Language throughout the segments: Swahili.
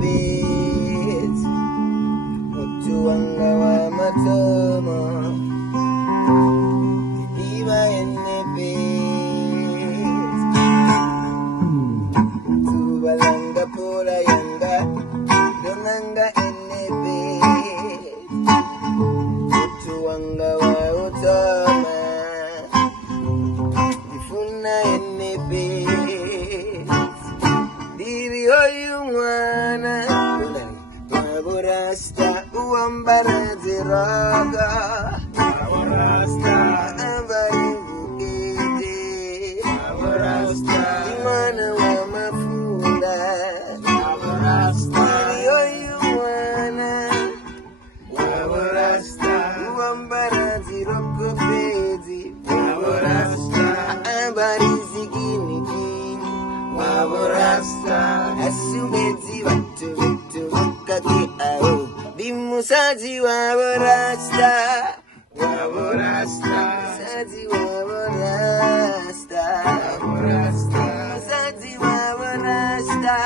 page. Mutuanga wa matomo. Diva in the page. Tubalanga pula yanga. Donanga in the page. Mutuanga wa utoma. Difuna in the page. Diri oyumwana. Waburasta uambara ziraga. Waburasta ambari bukete. Waburasta imana wa mafunda. Waburasta yoyumwana. Waburasta uambara ziroko pezi. Waburasta ambari zigini jini. Waburasta asumezi watu kaki ao bimusaji waburasta waburasta saji waburasta waburasta saji waburasta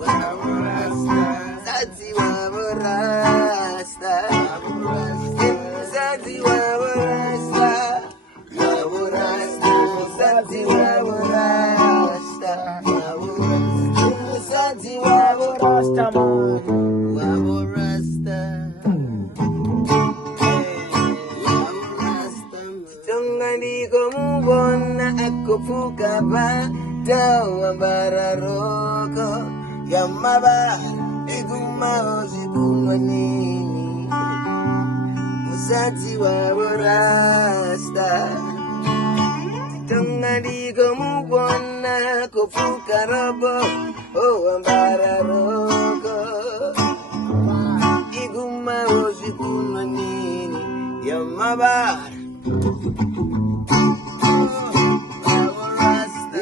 waburasta saji waburasta waburasta saji waburasta waburasta saji waburasta waburasta saji waburasta Waburasta Tongani komubona akufuka ba Tawa bararoko Yamaba Iguma ozikunwa nini Musati waburasta Tongani komubona akufuka robo Oh bararoko Iguma ozikunwa nini Yamaba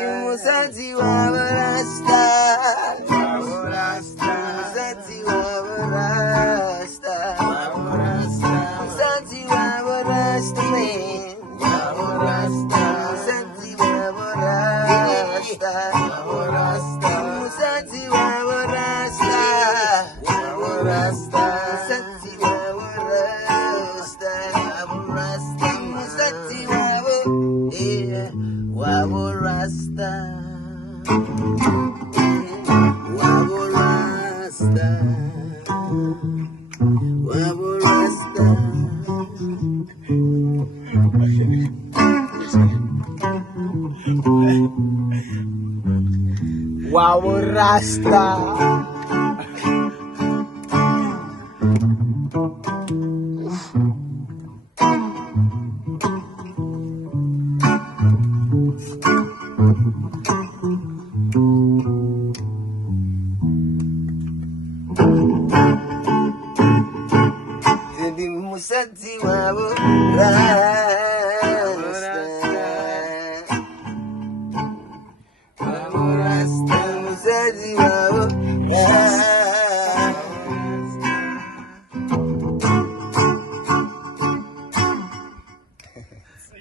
Musati waburasta Waburasta Musati waburasta Waburasta Musati waburasta Waburasta Musati waburasta Waburasta Musati waburasta Waburasta Musati waburasta Waburasta Musati waburasta Waburasta Waburasta Waburasta